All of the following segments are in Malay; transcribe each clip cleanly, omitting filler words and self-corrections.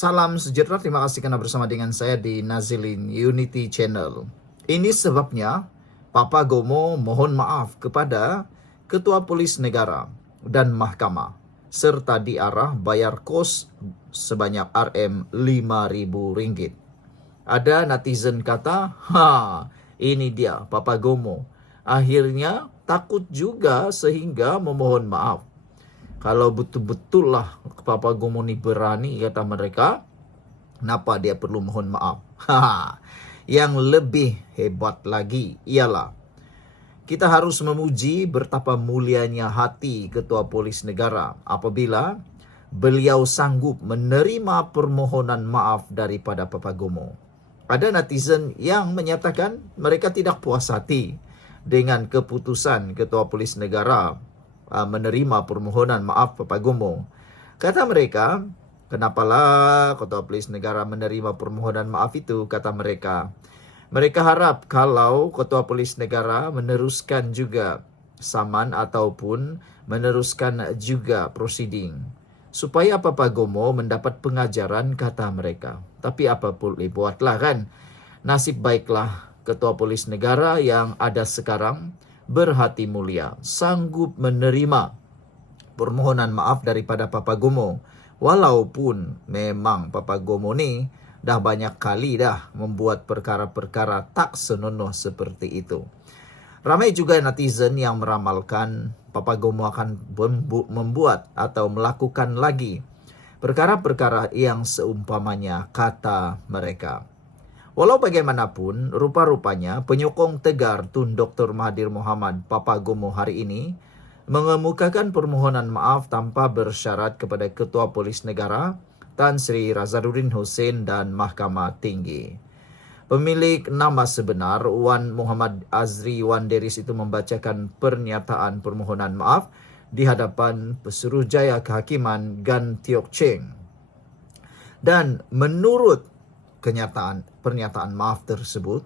Salam sejahtera, terima kasih karena bersama dengan saya di Nazilin Unity Channel. Ini sebabnya Papa Gomo mohon maaf kepada Ketua Polis Negara dan Mahkamah serta diarah bayar kos sebanyak Rp5.000. Ada netizen kata, ini dia Papa Gomo. Akhirnya takut juga sehingga memohon maaf. Kalau betul-betul lah Papa Gomo ni berani, kata mereka, kenapa dia perlu mohon maaf? Yang lebih hebat lagi ialah kita harus memuji betapa mulianya hati Ketua Polis Negara apabila beliau sanggup menerima permohonan maaf daripada Papa Gomo. Ada netizen yang menyatakan mereka tidak puas hati dengan keputusan Ketua Polis Negara menerima permohonan maaf Papa Gomo. Kata mereka, kenapalah Ketua Polis Negara menerima permohonan maaf itu, kata mereka. Mereka harap kalau Ketua Polis Negara meneruskan juga saman ataupun meneruskan juga prosiding, supaya Papa Gomo mendapat pengajaran, kata mereka. Tapi apa boleh buatlah kan, nasib baiklah Ketua Polis Negara yang ada sekarang berhati mulia, sanggup menerima permohonan maaf daripada Papa Gomo. Walaupun memang Papa Gomo ni dah banyak kali dah membuat perkara-perkara tak senonoh seperti itu. Ramai juga netizen yang meramalkan Papa Gomo akan membuat atau melakukan lagi perkara-perkara yang seumpamanya, kata mereka. Walau bagaimanapun, rupa-rupanya penyokong tegar Tun Dr. Mahathir Mohamad Papa Gomo hari ini mengemukakan permohonan maaf tanpa bersyarat kepada Ketua Polis Negara Tan Sri Razaruddin Hussein dan Mahkamah Tinggi. Pemilik nama sebenar Wan Muhammad Azri Wan Deris itu membacakan pernyataan permohonan maaf di hadapan Pesuruhjaya Kehakiman Gan Tiok Cheng. Dan menurut pernyataan maaf tersebut,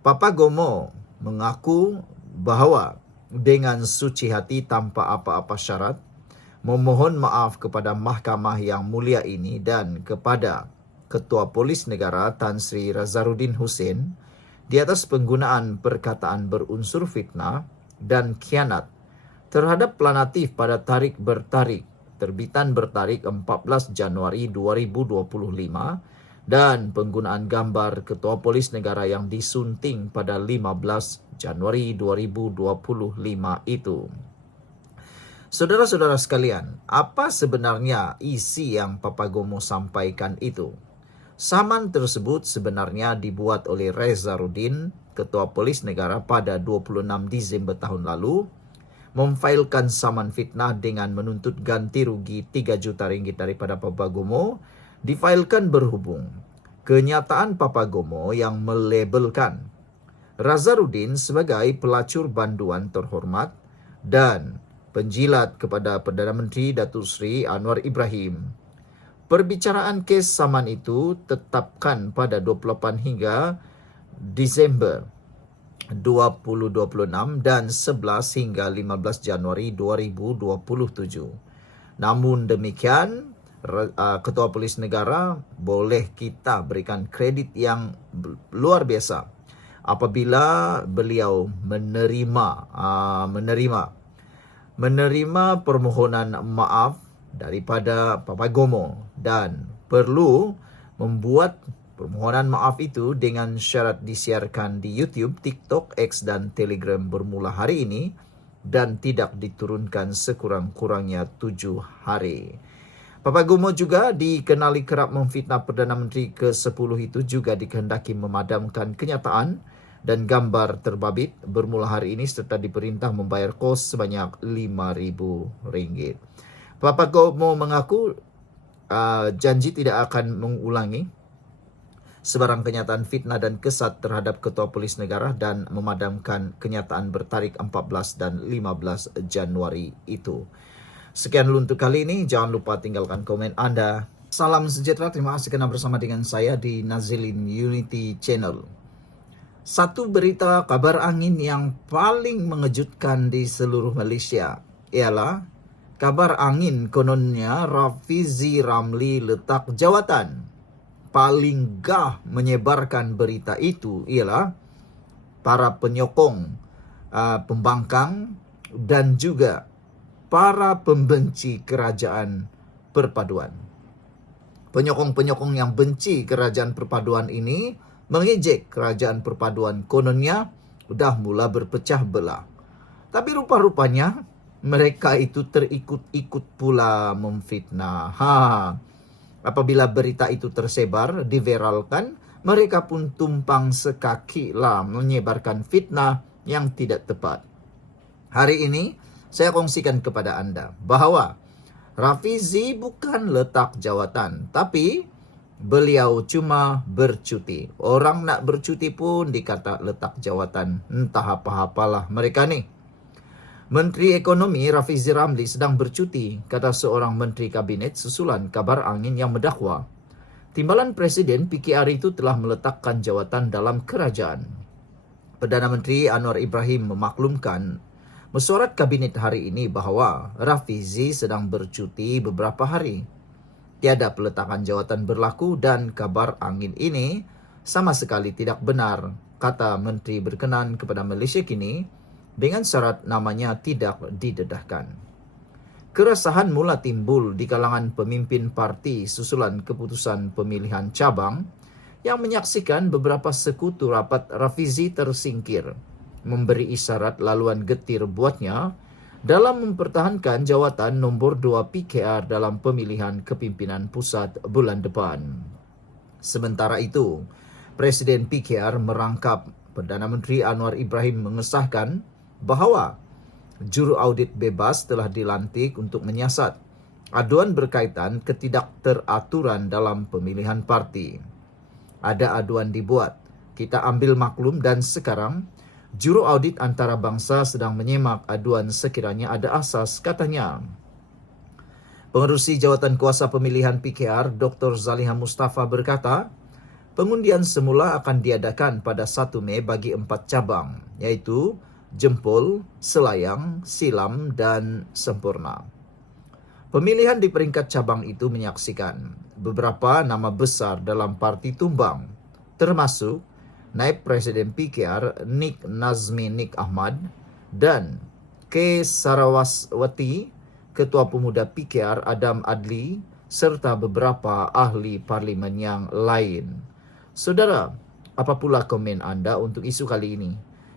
Papa Gomo mengaku bahawa dengan suci hati tanpa apa-apa syarat memohon maaf kepada mahkamah yang mulia ini dan kepada Ketua Polis Negara Tan Sri Razaruddin Hussein di atas penggunaan perkataan berunsur fitnah dan khianat terhadap planatif pada tarikh bertarikh terbitan bertarikh 14 Januari 2025 dan penggunaan gambar Ketua Polis Negara yang disunting pada 15 Januari 2025 itu. Saudara-saudara sekalian, apa sebenarnya isi yang Papa Gomo sampaikan itu? Saman tersebut sebenarnya dibuat oleh Razaruddin, Ketua Polis Negara, pada 26 Disember tahun lalu, memfailkan saman fitnah dengan menuntut ganti rugi 3 juta ringgit daripada Papa Gomo, difailkan berhubung kenyataan Papa Gomo yang melabelkan Razaruddin sebagai pelacur banduan terhormat dan penjilat kepada Perdana Menteri Datuk Seri Anwar Ibrahim. Perbicaraan kes saman itu tetapkan pada 28 hingga Disember 2026 dan 11 hingga 15 Januari 2027. Namun demikian, Ketua Polis Negara boleh kita berikan kredit yang luar biasa apabila beliau menerima permohonan maaf daripada Papa Gomo dan perlu membuat permohonan maaf itu dengan syarat disiarkan di YouTube, TikTok, X dan Telegram bermula hari ini dan tidak diturunkan sekurang-kurangnya 7 hari. Papa Gomo juga dikenali kerap memfitnah Perdana Menteri ke-10 itu, juga dikehendaki memadamkan kenyataan dan gambar terbabit bermula hari ini serta diperintah membayar kos sebanyak Rp5.000. Papa Gomo mengaku janji tidak akan mengulangi sebarang kenyataan fitnah dan kesat terhadap Ketua Polis Negara dan memadamkan kenyataan bertarikh 14 dan 15 Januari itu. Sekian dulu untuk kali ini. Jangan lupa tinggalkan komen Anda. Salam sejahtera. Terima kasih kerana bersama dengan saya di Nazilin Unity Channel. Satu berita kabar angin yang paling mengejutkan di seluruh Malaysia ialah kabar angin kononnya Rafizi Ramli letak jawatan. Paling gah menyebarkan berita itu ialah para penyokong, pembangkang dan juga para pembenci kerajaan perpaduan. Penyokong-penyokong yang benci kerajaan perpaduan ini mengejek kerajaan perpaduan, kononnya udah mula berpecah belah. Tapi rupa-rupanya mereka itu terikut-ikut pula memfitnah. Apabila berita itu tersebar, diviralkan, mereka pun tumpang sekaki lah menyebarkan fitnah yang tidak tepat. Hari ini saya kongsikan kepada Anda bahwa Rafizi bukan letak jawatan, tapi beliau cuma bercuti. Orang nak bercuti pun dikata letak jawatan. Entah apa-apalah mereka nih. Menteri Ekonomi Rafizi Ramli sedang bercuti, kata seorang menteri kabinet susulan kabar angin yang mendakwa timbalan Presiden PKR itu telah meletakkan jawatan dalam kerajaan. Perdana Menteri Anwar Ibrahim memaklumkan mesyuarat kabinet hari ini bahwa Rafizi sedang bercuti beberapa hari. Tiada peletakan jawatan berlaku dan kabar angin ini sama sekali tidak benar, kata Menteri berkenan kepada Malaysia Kini, dengan syarat namanya tidak didedahkan. Keresahan mula timbul di kalangan pemimpin parti susulan keputusan pemilihan cabang yang menyaksikan beberapa sekutu rapat Rafizi tersingkir, memberi isyarat laluan getir buatnya dalam mempertahankan jawatan nombor 2 PKR dalam pemilihan kepimpinan pusat bulan depan. Sementara itu, Presiden PKR merangkap Perdana Menteri Anwar Ibrahim mengesahkan bahawa juru audit bebas telah dilantik untuk menyiasat aduan berkaitan ketidakteraturan dalam pemilihan parti. Ada aduan dibuat, kita ambil maklum dan sekarang juru audit antarabangsa sedang menyemak aduan sekiranya ada asas, katanya. Pengerusi jawatan kuasa pemilihan PKR Dr. Zaliha Mustafa berkata, pengundian semula akan diadakan pada 1 Mei bagi 4 cabang, iaitu Jempol, Selayang, Silam, dan Sempurna. Pemilihan di peringkat cabang itu menyaksikan beberapa nama besar dalam parti tumbang, termasuk Naib Presiden PKR Nik Nazmi Nik Ahmad dan K. Sarawaswati, Ketua Pemuda PKR Adam Adli, serta beberapa ahli parlimen yang lain. Saudara, apa pula komen anda untuk isu kali ini?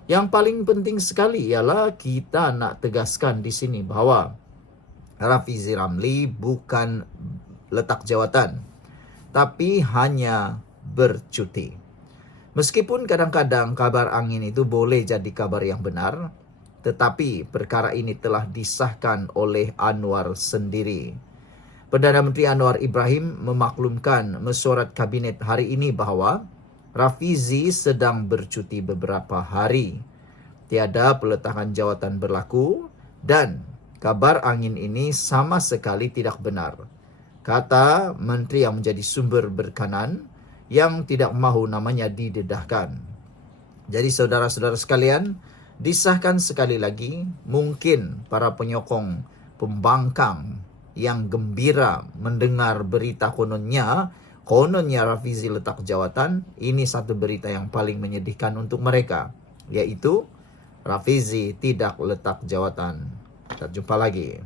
Yang paling penting sekali ialah kita nak tegaskan di sini bahawa Rafizi Ramli bukan letak jawatan, tapi hanya bercuti. Meskipun kadang-kadang kabar angin itu boleh jadi kabar yang benar, tetapi perkara ini telah disahkan oleh Anwar sendiri. Perdana Menteri Anwar Ibrahim memaklumkan mesyuarat kabinet hari ini bahawa Rafizi sedang bercuti beberapa hari. Tiada peletakan jawatan berlaku dan kabar angin ini sama sekali tidak benar, kata menteri yang menjadi sumber berkanan yang tidak mahu namanya didedahkan. Jadi saudara-saudara sekalian, disahkan sekali lagi, mungkin para penyokong pembangkang yang gembira mendengar berita kononnya Rafizi letak jawatan, ini satu berita yang paling menyedihkan untuk mereka, yaitu Rafizi tidak letak jawatan. Kita jumpa lagi.